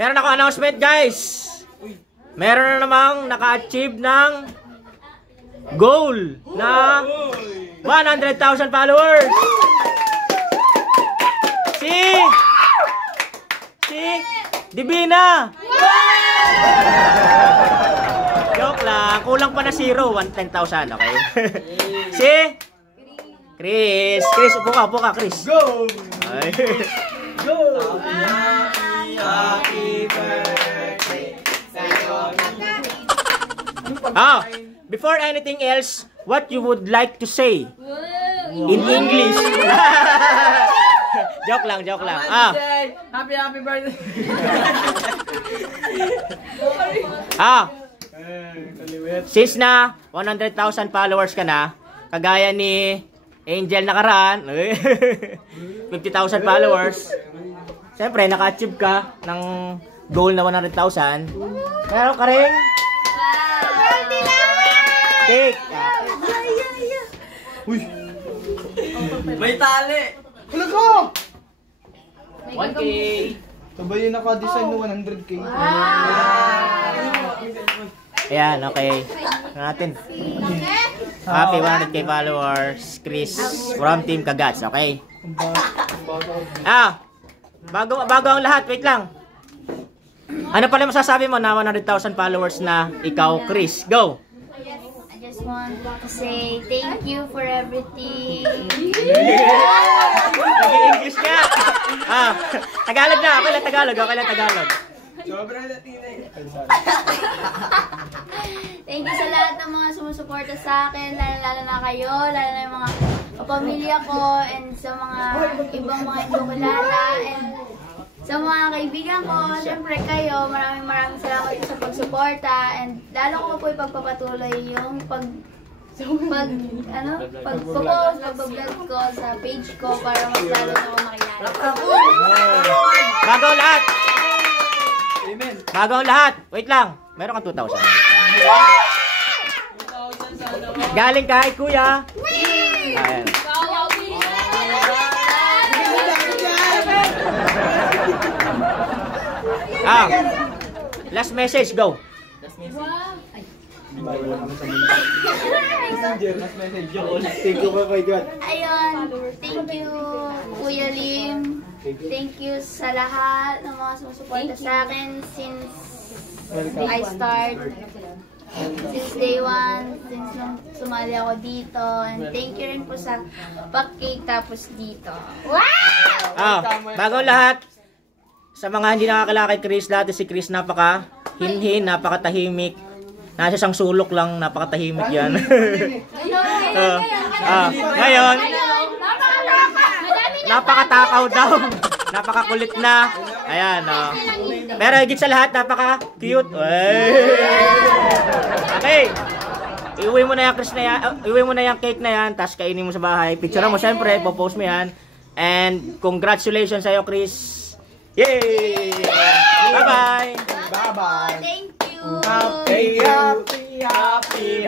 Meron ako announcement, guys. Meron na namang naka-achieve ng goal na 100,000 followers. Si Divina. Joke lang. Kulang pa na 0. 110,000. Okay. Si Chris. Chris, upo ka, Chris. Go! Ay. Go! Happy birthday. Before anything else, what you would like to say in English? Joke lang. Happy birthday. Since na 100,000 followers ka na, kagaya ni Angel nakaraan, 50,000 followers. Siyempre, naka-achieve ka ng goal na 100,000. Meron ka rin cake. Uy! May tali. Wala ko! 1K. Sabay yung naka-design ng 100K. Ayan, okay. Natin. Happy 100K followers, Chris from Team Kagats, okay? Bago ang lahat, wait lang. Ano pala masasabi mo na 100,000 followers na ikaw, Chris? Go! I just want to say thank you for everything. Nag-i-English ka! Tagalog na. Okay lang Tagalog. Sobrang Latina eh. Thank you sa lahat ng mga sumusuporta sa akin, lalo na kayo, lalo na yung mga kapamilya ko, and sa mga ibang mga hindi ko kilala, and sa mga kaibigan ko. Siyempre kayo, maraming salamat sa pagsuporta, and lalo ko po ipagpapatuloy yung pag-vlog ko sa page ko para mas lalo na ako makilala. Bago ang lahat, wait lang. Meron kang 2,000. Galing kay Kuya. Ayan. Last message, go. Thank you, my God. Ayun, thank you, Kuya Lim. Thank you sa lahat ng mga sumusuporta sa akin since I start. Since day one, since nung sumali ako dito. And thank you rin po sa pag-cake tapos dito. Wow! Bago lahat, sa mga hindi nakakilala kay Chris, dati si Chris napaka-hinhin, napaka-tahimik. Nasa isang sulok lang, napaka-tahimik yan. Ngayon, napakatakaw daw. Napakakulit na. Ayan, pero higit sa lahat, napaka-cute. Okay. Iuwi mo na yung Chris na yan, iuwi mo na yung cake na yan, tapos kainin mo sa bahay. Picture mo siyempre, popost mo yan. And congratulations sa'yo, Chris. Yay! Bye-bye! Bye-bye! Thank you! Happy